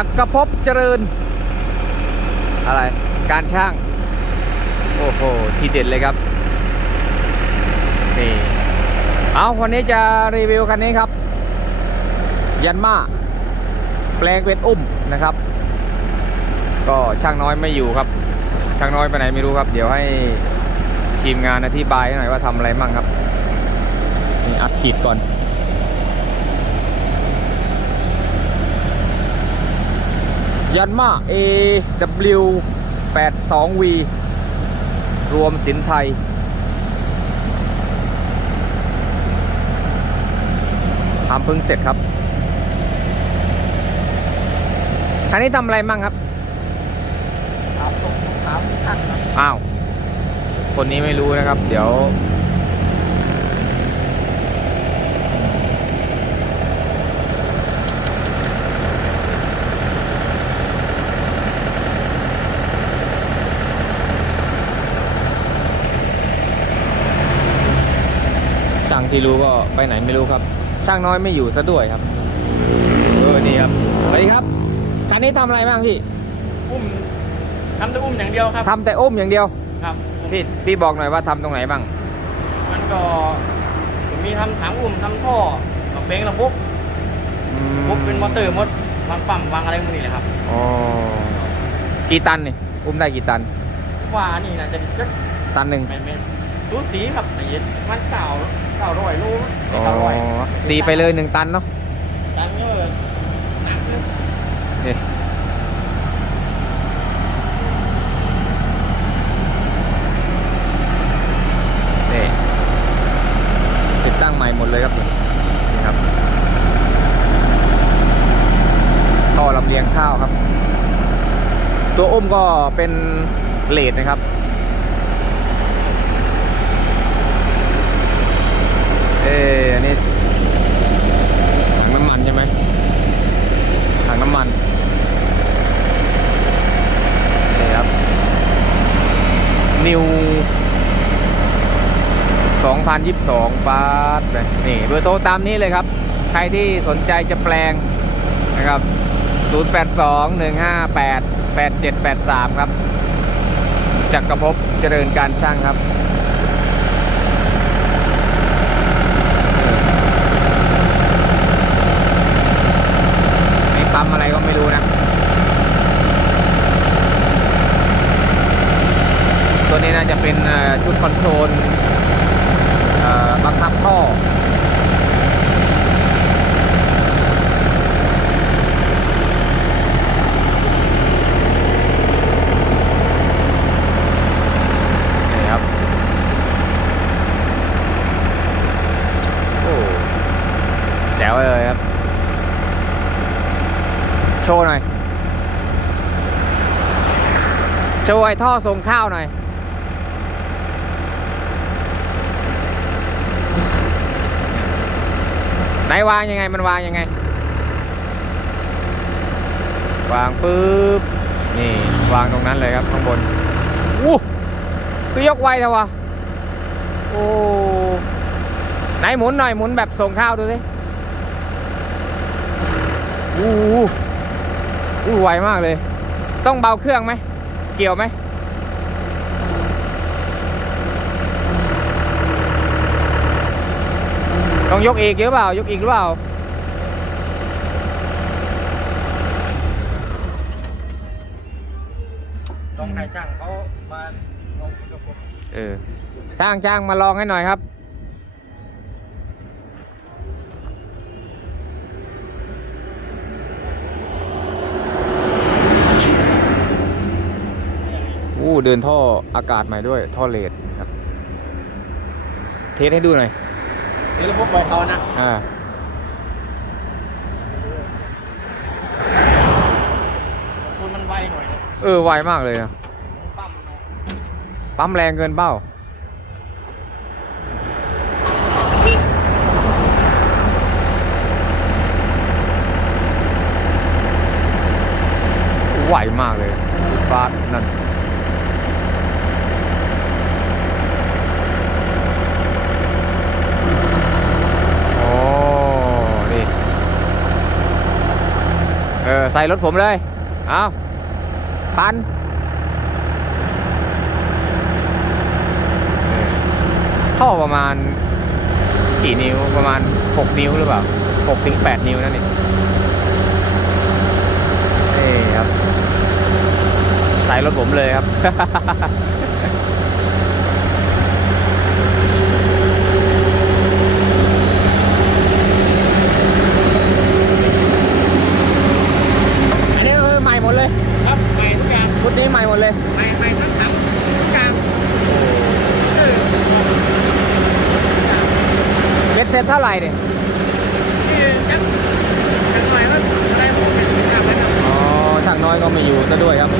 จักรภพเจริญ อะไร การช่าง โอ้โห ทีเด็ดเลยครับ นี่ เอาวันนี้จะรีวิวคันนี้ครับ ยันมาแปลงเป็นอุ้มนะครับ ก็ช่างน้อยไม่อยู่ครับ ช่างน้อยไปไหนไม่รู้ครับ เดี๋ยวให้ทีมงานอธิบายหน่อยว่าทำอะไรมั่งครับ นี่อัดฉีดก่อน ยันมา AW 82V รวมสินไทย ทำเพิ่งเสร็จครับ คันนี้ทำอะไรมั่งครับครับผมถามท่านครับ อ้าว คนนี้ไม่รู้นะครับ เดี๋ยว ที่รู้ก็ไปไหนไม่รู้ครับ ช่างน้อยไม่อยู่ซะด้วยครับเออนี่ครับสวัสดีครับคันนี้ทำอะไรบ้างพี่อุ้มทำแต่อุ้มอย่างเดียวครับทำแต่อุ้มอย่างเดียวครับพี่พี่บอกหน่อยว่าทำตรงไหนบ้าง มันก็มีทำถังอุ้มทำท่อกับเบงระบบปุ๊บเป็นมอเตอร์มดมันปั๊มวางอะไรพวกนี้เลยครับอ๋อกี่ตันนี่อุ้มได้กี่ตัน ว่านี่นะจะจะตันหนึ่ง ไม่ไม่รู้สีครับไอ้เหี้ยมันเก่า เก่าร้อยโลอ๋อเก่าร้อยตีไปเลยหนึ่งตันเนาะตันเยอะหนักเลยนี่นี่ติดตั้งใหม่หมดเลยครับนี่นี่ครับท่อลำเลียงข้าวครับ ตัวอุ้มก็เป็นเลดนะครับ เอออันนี้ถังน้ำมันใช่ไหมถังน้ำมัน นี่ครับ นิว 2022บาทเลยนี่เบอร์โทรตามนี้เลยครับ ใครที่สนใจจะแปลงนะครับ 082 158 8783 ครับจักรภพเจริญการช่างครับนี่ปั๊มอะไรก็ไม่รู้นะ ตัวนี้น่าจะเป็นชุดคอนโทรล บังคับท่อนี่ครับโอ้แจ๋วเลยครับ โชว์หน่อย โชว์ไอ้ท่อส่งข้าวหน่อย ไหนวางยังไงมันวางยังไง วางปุ๊บนี่วางตรงนั้นเลยครับข้างบนอู้คือยกไวเถอะวะโอ้ไหนหมุนหน่อยหมุนแบบส่งข้าวดูสิอู้หูอู้ไวมากเลย ต้องเบาเครื่องไหม เกี่ยวไหม ต้องยกอีกเยอะเปล่ายกอีกหรือเปล่าต้องให้ช่างเขามาลงกับผมเออช่างช่างมาลองให้หน่อยครับอู้เดินท่ออากาศใหม่ด้วย ท่อเลดครับ เทสให้ดูหน่อย นี่ระบบไวเขานะอ่าคุณมันไวหน่อยนะเออไวมากเลยนะปั๊มเนาะปั๊มแรงเกินเป้าไหวมากเลยฟาดนั่นโอ้นี่ เอ เออ ใส่รถผมเลย เอาพันเออท่อประมาณกี่นิ้วประมาณ 6 นิ้วหรือเปล่า6ถึง8นิ้วนั่นเองนี่ครับ ใส่รถผมเลยครับ อันนี้คือใหม่หมดเลย ครับใหม่ทุกอย่าง ชุดนี้ใหม่หมดเลย ใหม่ใหม่ทั้งถังทุกอย่างเออ เบ็ดเซ็ตเท่าไหร่เนี่ยนี่จักจักหน่อยแล้วอะไรผมเป็นงานเป็นอ๋อช่างน้อยก็ไม่อยู่ซะด้วยครับ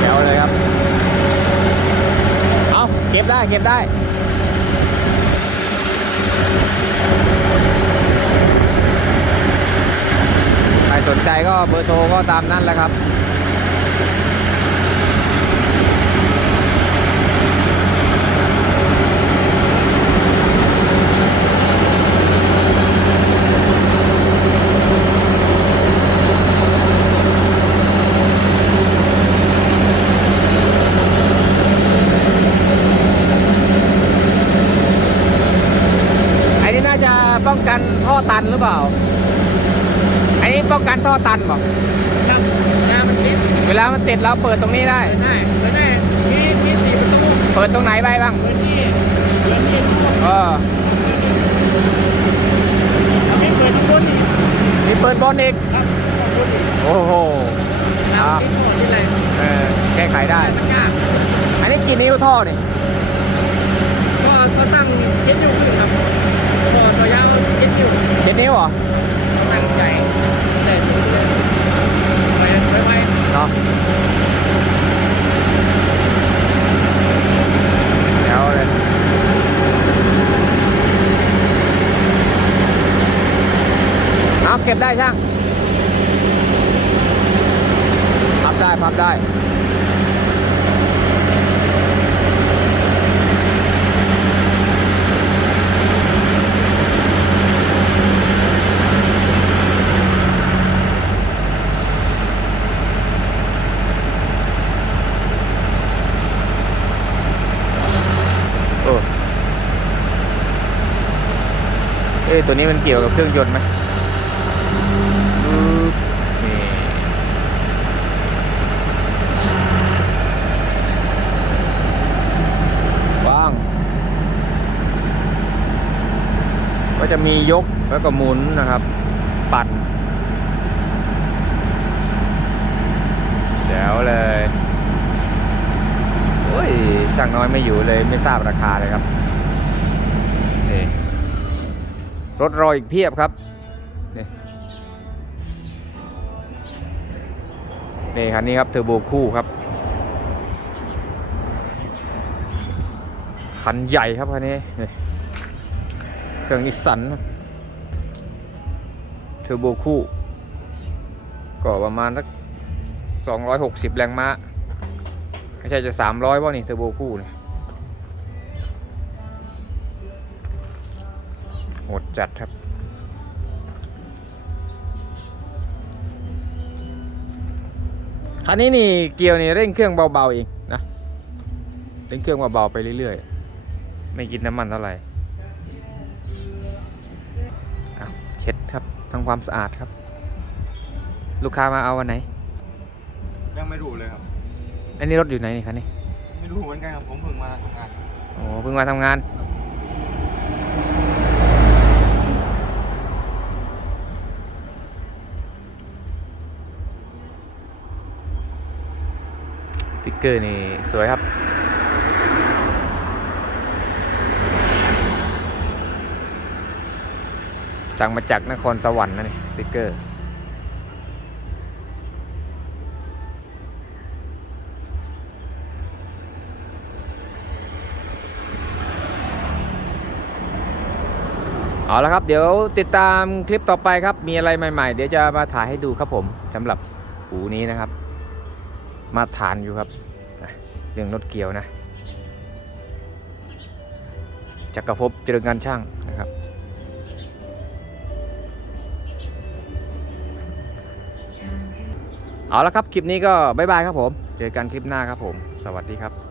เดี๋ยวเลยครับ เอาเก็บได้เก็บได้ใครสนใจก็เบอร์โทรก็ตามนั้นแหละครับ อันนี้น่าจะป้องกันท่อ ตันหรือเปล่า อันนี้ป้องกันท่อตันบอกครับงานมันนิดเวลามันติดเราเปิดตรงนี้ได้ได้แล้วได้มีมีสี่ประตูเปิดตรงไหนไปบ้างพื้นที่พื้นที่ทุกเออเอาให้เปิดทุกคนอีกมีเปิดบอลอีกครับทุกคนอีกโอ้โหน้ำที่หมดที่ไรเออแก้ไขได้ มันยากอันนี้กี่นิ้วท่อเนี่ยก็ก็ตั้งเจ็ดนิ้วขึ้นครับพอตัวยาวเจ็ดนิ้ว เจ็ดนิ้วเหรอ ตั้งใจแต่ไปไปไป เนาะเดี๋ยวเลยเอาเก็บ ได้ช่างพับได้พับได้โอ้เอ๊ะตัวนี้มันเกี่ยวกับเครื่องยนต์ไหมอืมนี่ว่าง ก็ จะมียกแล้วก็หมุนนะครับ ปั่นเดี๋ยวเลยโอ้ยช่างน้อยไม่อยู่เลยไม่ทราบราคาเลยครับนี่รถรออีกเพียบครับนี่นี่คันนี้ครับเทอร์โบคู่ครับคันใหญ่ครับคันนี้นี่ เครื่องนิสสันเทอร์โบคู่ ก็ประมาณสัก260 แรงม้า ไม่ใช่จะสามร้อยป่ะนี่เทอร์โบคู่เนี่ยโหดจัดครับ คันนี้นี่เกียวนี่เร่งเครื่องเบาๆเองนะ เร่งเครื่องเบาๆไปเรื่อยๆ ไม่กินน้ำมันเท่าไหร่ ช็ดครับทำความสะอาดครับ ลูกค้ามาเอาวันไหน ยังไม่รู้เลยครับ อันนี้รถอยู่ไหนนี่คันนี้ไม่รู้เหมือนกันครับผมเพิ่งมาทำงานโอ้เพิ่งมาทำงานสติ๊กเกอร์นี่สวยครับ สั่งมาจากนครสวรรค์นะนี่สติกเกอร์ เอาละครับ เดี๋ยวติดตามคลิปต่อไปครับ มีอะไรใหม่ ๆ เดี๋ยวจะมาถ่ายให้ดูครับผมสำหรับอูนี้นะครับ มาทานอยู่ครับนะเรื่องรถเกี่ยวนะจักรภพเจริญงานช่าง เอาละครับ คลิปนี้ก็บ๊ายบายครับผม เจอกันคลิปหน้าครับผม สวัสดีครับ